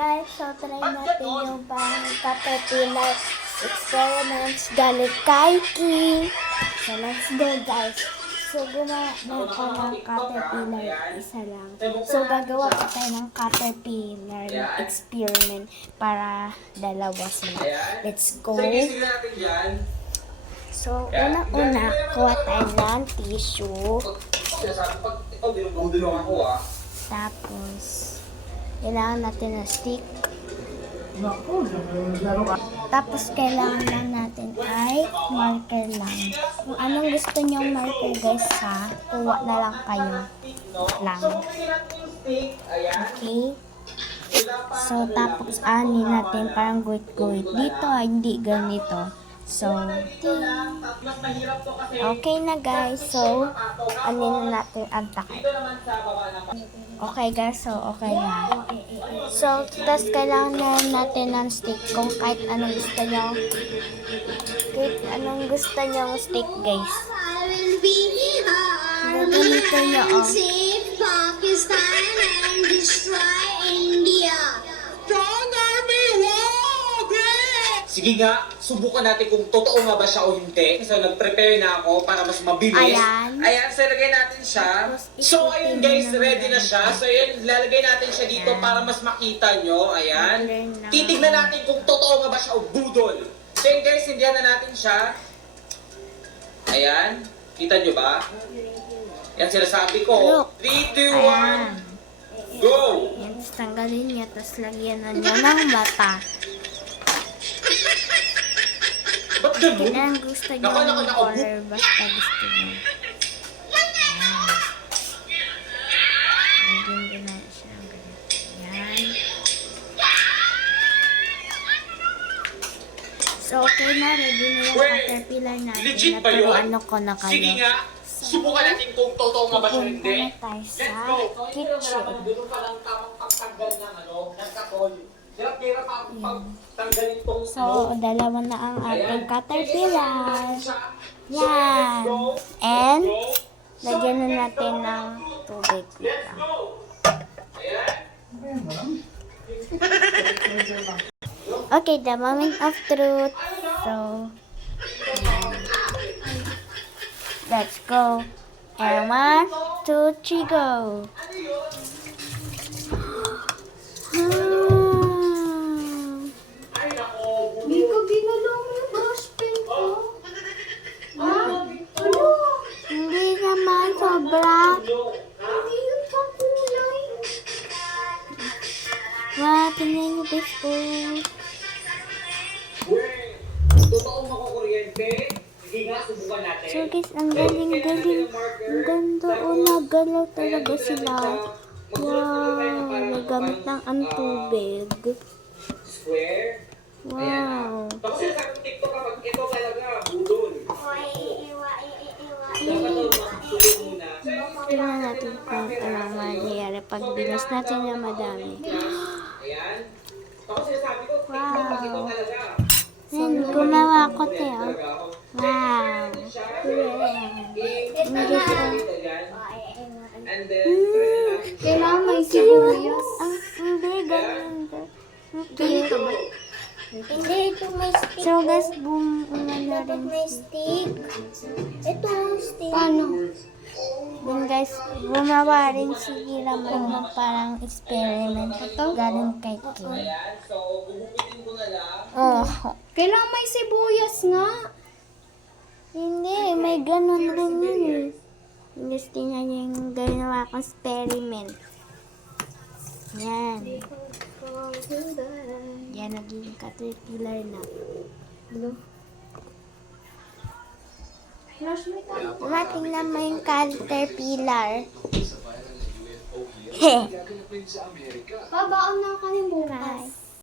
Guys, so try natin yung pang caterpillar experiments galing kay King. So let's go guys. So gumawa na ako ng caterpillar isa lang. So gagawa pa tayo ng caterpillar experiment para dalawa sila. Let's go. So una-una, kuha tayo ng tissue. Tapos kailangan natin ng stick. Tapos kailangan lang natin ay marker lang. Kung anong gusto nyong marker guys ha, kuha na lang kayo lang. Okay? So tapos ani natin parang guhit-guhit. Dito hindi ganito. So, okay na guys. So, anin na natin ang takip. Okay guys, so okay na. So, tapos kailangan na natin ng stick kung kahit anong gusto nyo. Kahit anong gusto nyo stick guys. Gagamito nyo Save Pakistan and destroy India. Strong army, wow, great! Sige nga, subukan natin kung totoo nga ba siya o hindi. So, nag-prepare na ako para mas mabilis. Ayan, so ilagay natin siya. So, ayun guys, ready na siya. So, ayun, lalagay natin siya dito para mas makita nyo. Ayan. Titignan natin kung totoo nga ba siya o budol. So, ayun guys, hindihan na natin siya. Ayan. Kita nyo ba? Yan sinasabi ko. 3, 2, 1, go! Yan, tapos tanggalin niya, tapos lagyan na niya ng mata. Ba't ganun? Kailangan gusto niyo ng color, basta gusto niyo. Lagyan din na siya. Ayan. So, okay na. Ready na yung caterpillar natin. Legit ba yun? Naturuan ko na kayo. Sige nga, subukan natin kung totoo nga ba siya o hindi. Pupunta na tayo sa kitchen. Doon pa lang tamang pagtanggal ng ng katol. Hirap-hirap ako pagtanggalin tong So, dalawa na ang ating caterpillar. Yan. And, lagyan na natin ng tubig. Okay, the moment of truth. So, let's go. And 1, 2, 3, go. Miko, ginalaw mo yung brush pen ko. Hindi naman sobra. Hindi yun pa kulay. Wow, tingnan niyo this po. Totoo makukuryente? Sige nga, subukan natin. So guys, ang galing-galing. Ang ganda o nagalaw talaga sila. Wow, nagamit ng ang tubig. Square. Wow. Tapos sa TikTok kapag ito talaga, budol. Dapat tulog muna. Tingnan natin kung ano mangyayari pag binas natin na madami. Ayan. Tapos sinasabi ko, TikTok pag ito talaga. Yan, gumawa ko tayo. Wow. Hindi ko. And then, Kailangan may sibuyas. Ang hindi, ganun. Ganito ba? Hindi, ito may stick. So guys, boom, umano rin. May stick. Ito, stick. Paano? Then guys, gumawa rin si Raman ng parang experiment. Galing kay Kim. so, gugupitin ko na lang. Oh, Kailangan may sibuyas nga. hindi, may ganun rin yun eh. Gusto niya yung ginawa kong experiment. Yan. Yan, naging caterpillar na. Dumating naman yung caterpillar. Babaon na kami bukas. Bye.